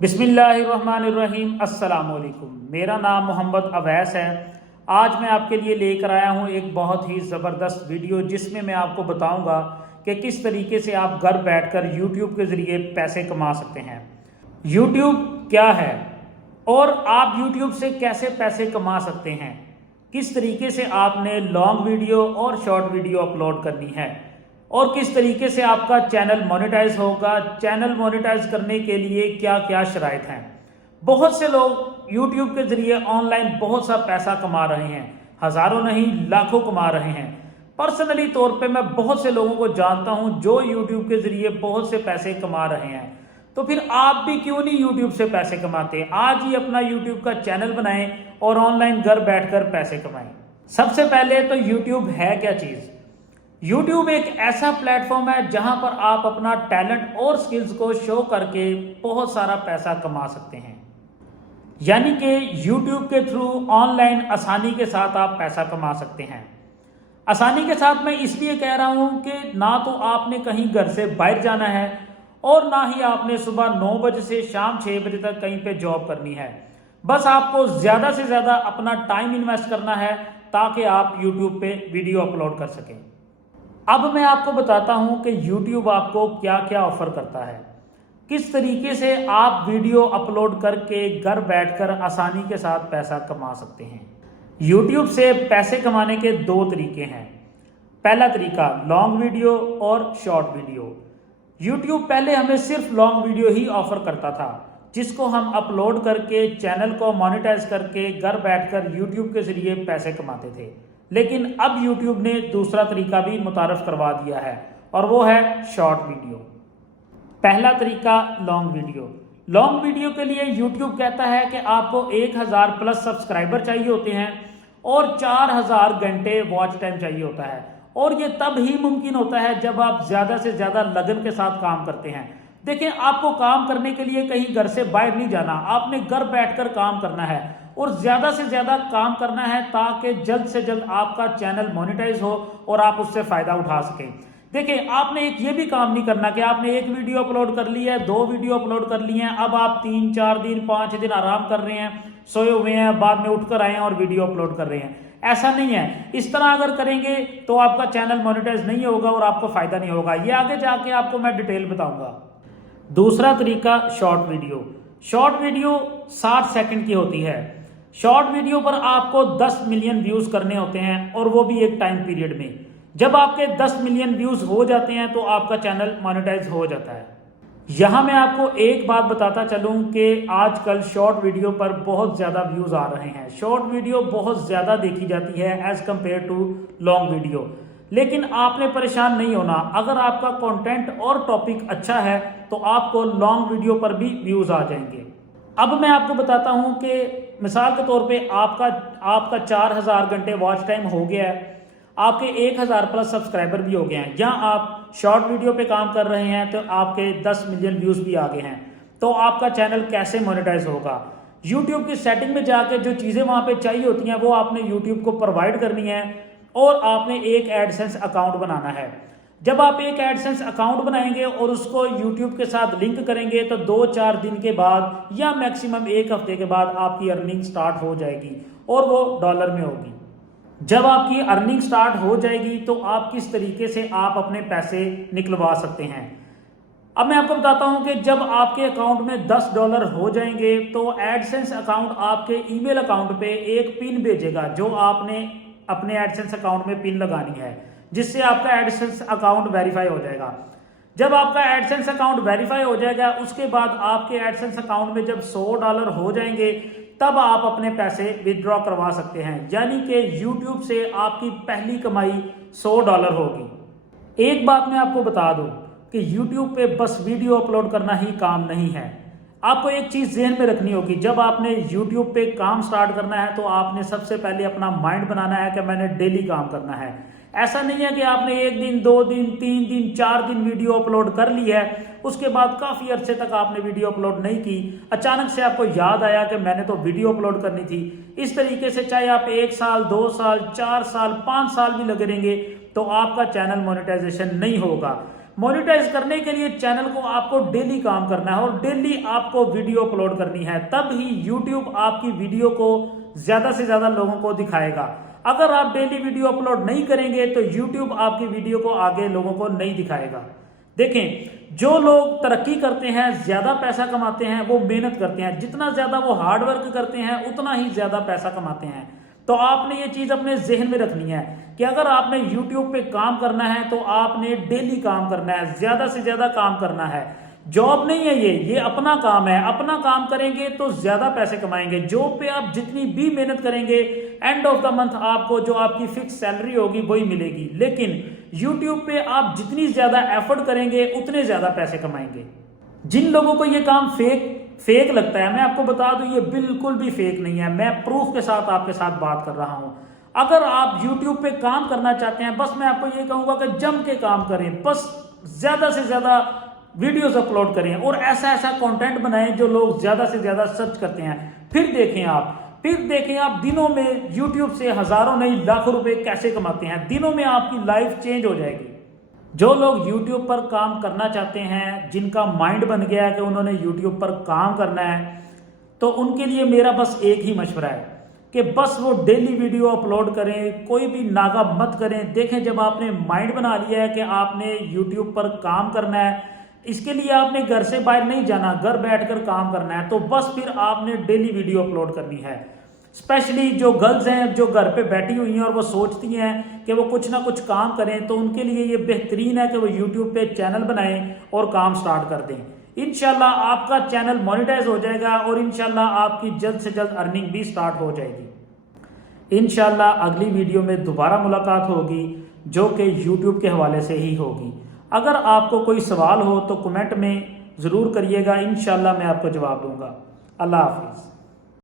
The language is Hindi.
बिस्मिल्लाहिर्रहमानिर्रहीम। अस्सलाम वालेकुम। मेरा नाम मोहम्मद अवैस है। आज मैं आपके लिए लेकर आया हूँ एक बहुत ही ज़बरदस्त वीडियो जिसमें मैं आपको बताऊँगा कि किस तरीके से आप घर बैठकर YouTube के ज़रिए पैसे कमा सकते हैं। YouTube क्या है और आप YouTube से कैसे पैसे कमा सकते हैं, किस तरीके से आपने लॉन्ग वीडियो और शॉर्ट वीडियो अपलोड करनी है और किस तरीके से आपका चैनल मोनेटाइज होगा। चैनल मोनेटाइज करने के लिए क्या क्या शराइत हैं। बहुत से लोग YouTube के ज़रिए ऑनलाइन बहुत सा पैसा कमा रहे हैं, हज़ारों नहीं लाखों कमा रहे हैं। पर्सनली तौर पे मैं बहुत से लोगों को जानता हूं जो YouTube के ज़रिए बहुत से पैसे कमा रहे हैं। तो फिर आप भी क्यों नहीं YouTube से पैसे कमाते? आज ही अपना YouTube का चैनल बनाएं और ऑनलाइन घर बैठकर पैसे कमाएं। सबसे पहले तो YouTube है क्या चीज़? YouTube एक ऐसा प्लेटफॉर्म है जहां पर आप अपना टैलेंट और स्किल्स को शो करके बहुत सारा पैसा कमा सकते हैं। यानी कि YouTube के थ्रू ऑनलाइन आसानी के साथ आप पैसा कमा सकते हैं। आसानी के साथ मैं इसलिए कह रहा हूं कि ना तो आपने कहीं घर से बाहर जाना है और ना ही आपने सुबह 9 बजे से शाम 6 बजे तक कहीं पे जॉब करनी है। बस आपको ज़्यादा से ज़्यादा अपना टाइम इन्वेस्ट करना है ताकि आप YouTube पे वीडियो अपलोड कर सकें। अब मैं आपको बताता हूं कि YouTube आपको क्या क्या ऑफर करता है, किस तरीके से आप वीडियो अपलोड करके घर बैठकर आसानी के साथ पैसा कमा सकते हैं। YouTube से पैसे कमाने के दो तरीके हैं। पहला तरीका लॉन्ग वीडियो और शॉर्ट वीडियो। YouTube पहले हमें सिर्फ लॉन्ग वीडियो ही ऑफर करता था जिसको हम अपलोड करके चैनल को मोनेटाइज करके घर बैठकर YouTube के जरिए पैसे कमाते थे। लेकिन अब YouTube ने दूसरा तरीका भी मुतारफ करवा दिया है और वो है शॉर्ट वीडियो। पहला तरीका लॉन्ग वीडियो। लॉन्ग वीडियो के लिए YouTube कहता है कि आपको 1000 प्लस सब्सक्राइबर चाहिए होते हैं और 4000 घंटे वॉच टाइम चाहिए होता है। और ये तब ही मुमकिन होता है जब आप ज़्यादा से ज़्यादा लगन के साथ काम करते हैं। देखें, आपको काम करने के लिए कहीं घर से बाहर नहीं जाना, आपने घर बैठकर काम करना है और ज़्यादा से ज़्यादा काम करना है ताकि जल्द से जल्द आपका चैनल मोनेटाइज हो और आप उससे फ़ायदा उठा सकें। देखिए, आपने एक ये भी काम नहीं करना कि आपने एक वीडियो अपलोड कर ली है, 2 वीडियो अपलोड कर ली हैं, अब आप 3-4 दिन 5 दिन आराम कर रहे हैं, सोए हुए हैं, बाद में उठकर आए हैं और वीडियो अपलोड कर रहे हैं। ऐसा नहीं है। इस तरह अगर करेंगे तो आपका चैनल मोनेटाइज नहीं होगा और आपको फ़ायदा नहीं होगा। ये आगे जाके आपको मैं डिटेल बताऊँगा। दूसरा तरीका short video. Short video 60 second की होती है। शॉर्ट वीडियो पर आपको 10 मिलियन व्यूज़ करने होते हैं और वो भी एक टाइम पीरियड में। जब आपके 10 मिलियन व्यूज़ हो जाते हैं तो आपका चैनल मोनेटाइज हो जाता है। यहाँ मैं आपको एक बात बताता चलूँ कि आजकल शॉर्ट वीडियो पर बहुत ज़्यादा व्यूज़ आ रहे हैं। शॉर्ट वीडियो बहुत ज़्यादा देखी जाती है as compared to long video. लेकिन आपने परेशान नहीं होना। अगर आपका कंटेंट और टॉपिक अच्छा है तो आपको लॉन्ग वीडियो पर भी व्यूज़ आ जाएंगे। अब मैं आपको बताता हूं कि मिसाल के तौर पे आपका 4000 घंटे वॉच टाइम हो गया है, आपके 1000 प्लस सब्सक्राइबर भी हो गए हैं, या आप शॉर्ट वीडियो पे काम कर रहे हैं तो आपके 10 मिलियन व्यूज़ भी आ गए हैं, तो आपका चैनल कैसे मोनेटाइज होगा? यूट्यूब की सेटिंग में जाके जो चीज़ें वहाँ पे चाहिए होती हैं वो आपने यूट्यूब को प्रोवाइड करनी है और आपने एक एडसेंस अकाउंट बनाना है। जब आप एक एडसेंस अकाउंट बनाएंगे और उसको YouTube के साथ लिंक करेंगे तो 2-4 दिन के बाद या मैक्सिमम 1 हफ्ते के बाद आपकी अर्निंग स्टार्ट हो जाएगी और वो डॉलर में होगी। जब आपकी अर्निंग स्टार्ट हो जाएगी तो आप किस तरीके से आप अपने पैसे निकलवा सकते हैं। अब मैं आपको बताता हूं कि जब आपके अकाउंट में $10 हो जाएंगे तो एडसेंस अकाउंट आपके ईमेल अकाउंट पे एक पिन भेजेगा जो आपने अपने एडसेंस अकाउंट में पिन लगानी है, जिससे आपका एडसेंस अकाउंट वेरीफाई हो जाएगा। जब आपका एडसेंस अकाउंट वेरीफाई हो जाएगा उसके बाद आपके एडसेंस अकाउंट में जब $100 हो जाएंगे तब आप अपने पैसे विदड्रॉ करवा सकते हैं। यानी कि YouTube से आपकी पहली कमाई $100 होगी। एक बात मैं आपको बता दूं कि YouTube पे बस वीडियो अपलोड करना ही काम नहीं है। आपको एक चीज़ ज़हन में रखनी होगी, जब आपने YouTube पे काम स्टार्ट करना है तो आपने सबसे पहले अपना माइंड बनाना है कि मैंने डेली काम करना है। ऐसा नहीं है कि आपने 1 दिन 2 दिन 3 दिन 4 दिन वीडियो अपलोड कर ली है, उसके बाद काफ़ी अरसे तक आपने वीडियो अपलोड नहीं की, अचानक से आपको याद आया कि मैंने तो वीडियो अपलोड करनी थी। इस तरीके से चाहे आप 1 साल 2 साल 4 साल 5 साल भी लगे रहेंगे तो आपका चैनल मोनेटाइजेशन नहीं होगा। मोनेटाइज करने के लिए चैनल को आपको डेली काम करना है और डेली आपको वीडियो अपलोड करनी है, तब ही यूट्यूब आपकी वीडियो को ज्यादा से ज्यादा लोगों को दिखाएगा। अगर आप डेली वीडियो अपलोड नहीं करेंगे तो यूट्यूब आपकी वीडियो को आगे लोगों को नहीं दिखाएगा। देखें, जो लोग तरक्की करते हैं, ज्यादा पैसा कमाते हैं, वो मेहनत करते हैं। जितना ज्यादा वो हार्डवर्क करते हैं उतना ही ज्यादा पैसा कमाते हैं। तो आपने ये चीज अपने जहन में रखनी है कि अगर आपने यूट्यूब पे काम करना है तो आपने डेली काम करना है, ज्यादा से ज्यादा काम करना है। जॉब नहीं है ये अपना काम है। अपना काम करेंगे तो ज्यादा पैसे कमाएंगे। जॉब पे आप जितनी भी मेहनत करेंगे, एंड ऑफ द मंथ आपको जो आपकी फिक्स सैलरी होगी वही मिलेगी। लेकिन यूट्यूब पे आप जितनी ज्यादा एफर्ट करेंगे उतने ज्यादा पैसे कमाएंगे। जिन लोगों को ये काम फेक लगता है, मैं आपको बता दूं ये बिल्कुल भी फेक नहीं है। मैं प्रूफ के साथ आपके साथ बात कर रहा हूं। अगर आप यूट्यूब पे काम करना चाहते हैं, बस मैं आपको ये कहूंगा कि जम के काम करें, बस ज्यादा से ज्यादा वीडियोस अपलोड करें और ऐसा कंटेंट बनाएं जो लोग ज्यादा से ज्यादा सर्च करते हैं। फिर देखें आप दिनों में यूट्यूब से हजारों नहीं लाखों रुपए कैसे कमाते हैं। दिनों में आपकी लाइफ चेंज हो जाएगी। जो लोग यूट्यूब पर काम करना चाहते हैं, जिनका माइंड बन गया है कि उन्होंने यूट्यूब पर काम करना है, तो उनके लिए मेरा बस एक ही मशवरा है कि बस वो डेली वीडियो अपलोड करें, कोई भी नागा मत करें। देखें, जब आपने माइंड बना लिया है कि आपने यूट्यूब पर काम करना है, इसके लिए आपने घर से बाहर नहीं जाना, घर बैठकर काम करना है, तो बस फिर आपने डेली वीडियो अपलोड करनी है। स्पेशली जो गर्ल्स हैं जो घर पे बैठी हुई हैं और वो सोचती हैं कि वो कुछ ना कुछ काम करें, तो उनके लिए ये बेहतरीन है कि वो यूट्यूब पे चैनल बनाएं और काम स्टार्ट कर दें। इंशाल्लाह आपका चैनल मोनेटाइज हो जाएगा और इंशाल्लाह आपकी जल्द से जल्द अर्निंग भी स्टार्ट हो जाएगी। इंशाल्लाह अगली वीडियो में दोबारा मुलाकात होगी जो कि यूट्यूब के हवाले से ही होगी। अगर आपको कोई सवाल हो तो कमेंट में ज़रूर करिएगा, इंशाल्लाह मैं आपको जवाब दूंगा। अल्लाह हाफिज़।